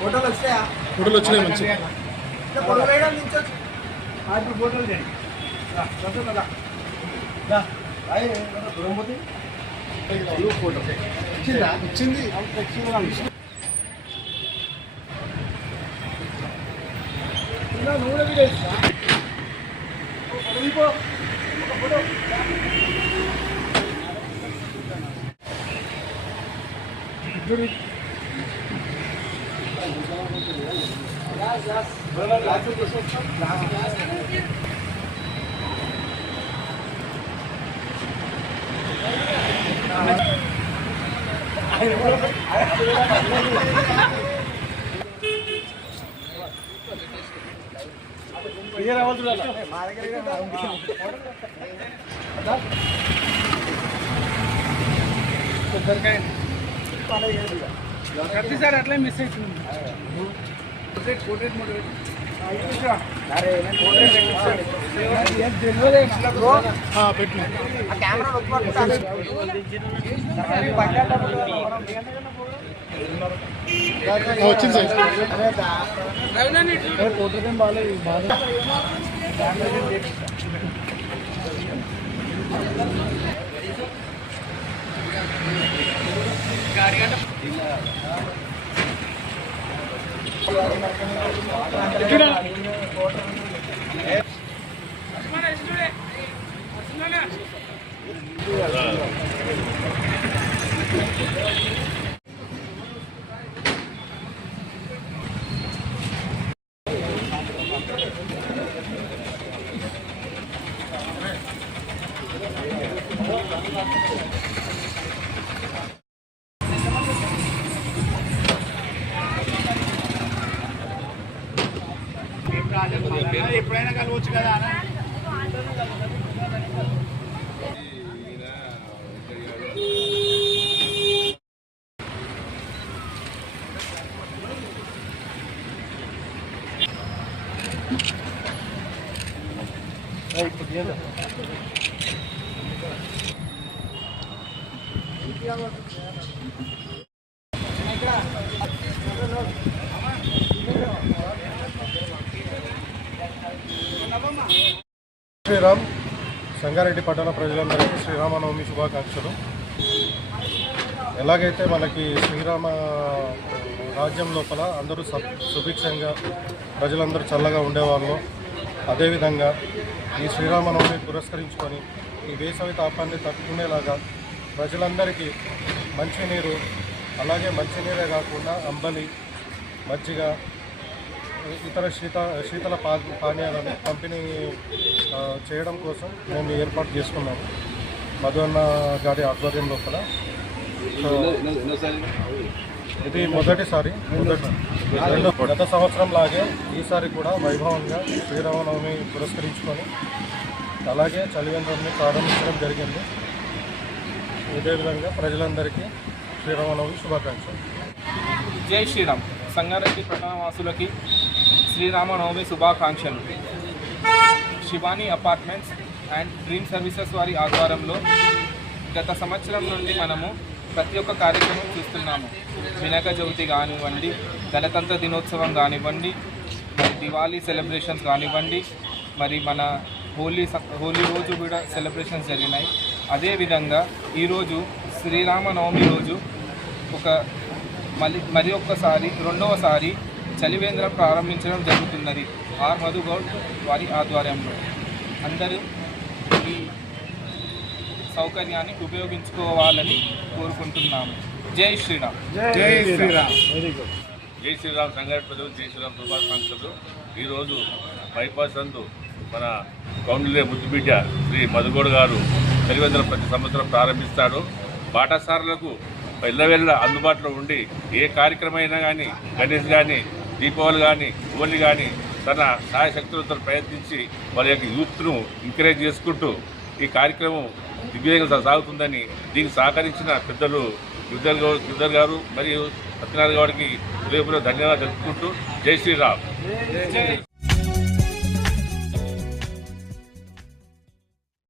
ఫోటోలు వస్తాయా? ఫోటోలు వచ్చినాయి మంచిగా. వచ్చింది. ప్రతిసారి అట్లా మిస్ అవుతుంది. వచ్చింది ఎప్పుడైనా కలవచ్చు కదా. శ్రీరామ్ సంగారెడ్డి పట్టణ ప్రజలందరికీ శ్రీరామనవమి శుభాకాంక్షలు. ఎలాగైతే మనకి శ్రీరామ రాజ్యం లోపల అందరూ సుభిక్షంగా ప్రజలందరూ చల్లగా ఉండేవాళ్ళు, అదేవిధంగా ఈ శ్రీరామనవమి పురస్కరించుకొని ఈ వేసవి తాపాన్ని తట్టుకునేలాగా ప్రజలందరికీ మంచినీరు, అలాగే మంచినీరే కాకుండా అంబలి, మజ్జిగ, ఇతర శీతల పానీయాలను పంపిణీ చేయడం కోసం మేము ఏర్పాటు చేసుకున్నాము మధువన్న గారి ఆధ్వర్యం లోపల. ఇది మొదటిసారి గత సంవత్సరం లాగే ఈసారి కూడా వైభవంగా శ్రీరామనవమి పురస్కరించుకొని అలాగే చలివేంద్రాన్ని ప్రారంభించడం జరిగింది. ఇదే విధంగా ప్రజలందరికీ శ్రీరామనవమి శుభాకాంక్షలు. జై శ్రీరామ్. సంగారెడ్డి పట్టణవాసులకి శ్రీరామనవమి శుభాకాంక్షలు. Shivani apartments and dream services వారి ఆధ్వర్యంలో గత సంవత్సరం నుండి మనము ప్రతి ఒక్క కార్యక్రమం చూస్తున్నాము. వినాయక చవితి కానివ్వండి, గణతంత్ర దినోత్సవం కానివ్వండి, మరి దివాళీ సెలబ్రేషన్స్ కానివ్వండి, మరి మన హోలీ రోజు కూడా సెలబ్రేషన్స్ జరిగినాయి. అదేవిధంగా ఈరోజు శ్రీరామనవమి రోజు మరి ఒక్కసారి రెండవసారి చలివేంద్రం ప్రారంభించడం జరుగుతున్నది ఆర్ మధుగౌడ్ వారి ఆధ్వర్యంలో. అందరూ ఈ సౌకర్యాన్ని ఉపయోగించుకోవాలని కోరుకుంటున్నాము. జై శ్రీరామ్. జై శ్రీరామ్. జై శ్రీరామ్. సంగారెడ్డి ప్రజలు జై శ్రీరామ్ శుభాకాంక్షలు. ఈరోజు బైపాస్ నందు మన కౌండిలే ముద్దుబిడ్డ శ్రీ మధుగౌడ్ గారు చలివేంద్రం ప్రతి సంవత్సరం ప్రారంభిస్తాడు. బాటసారులకు ఎల్లవెల్ల అందుబాటులో ఉండి ఏ కార్యక్రమం అయినా కానీ, గణేష్ కానీ, దీపావళి కానీ, హోలీ కానీ తన సహాయశక్తులతో ప్రయత్నించి వాళ్ళ యొక్క యూత్ను ఎంకరేజ్ చేసుకుంటూ ఈ కార్యక్రమం దిగ్విజయంగా సాగుతుందని దీనికి సహకరించిన పెద్దలు యుద్ధర్ గారు మరియు సత్యనారాయణ గారికి హృదయపూర్వక ధన్యవాదాలు తెలుపుకుంటూ జై శ్రీరామ్.